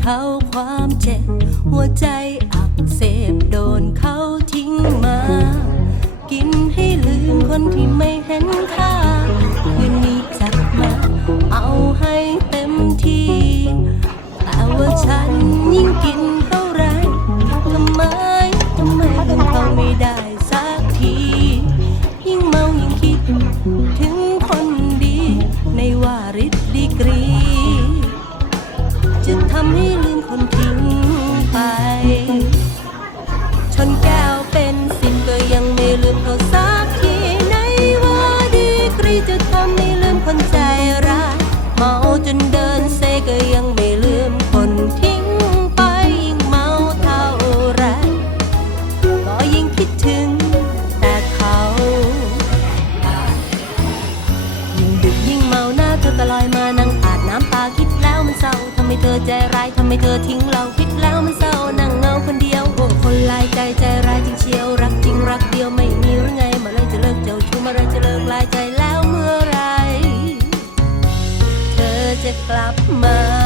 เท่าความเจ็บ หัวใจอักเสบโดนเขาทิ้งมา กินให้ลืมคนที่ไม่เห็นค่า ใจร้ายทำให้เธอทิ้งเราคิดแล้วมันเศร้านั่งเงาคนเดียวโอ้คนลายใจใจร้ายจริงเชียวรักจริงรักเดียวไม่มีหรือไงมาเลยจะเลิกเจ้าชู้มาเลยจะเลิกลายใจแล้วเมื่อไรเธอจะกลับมา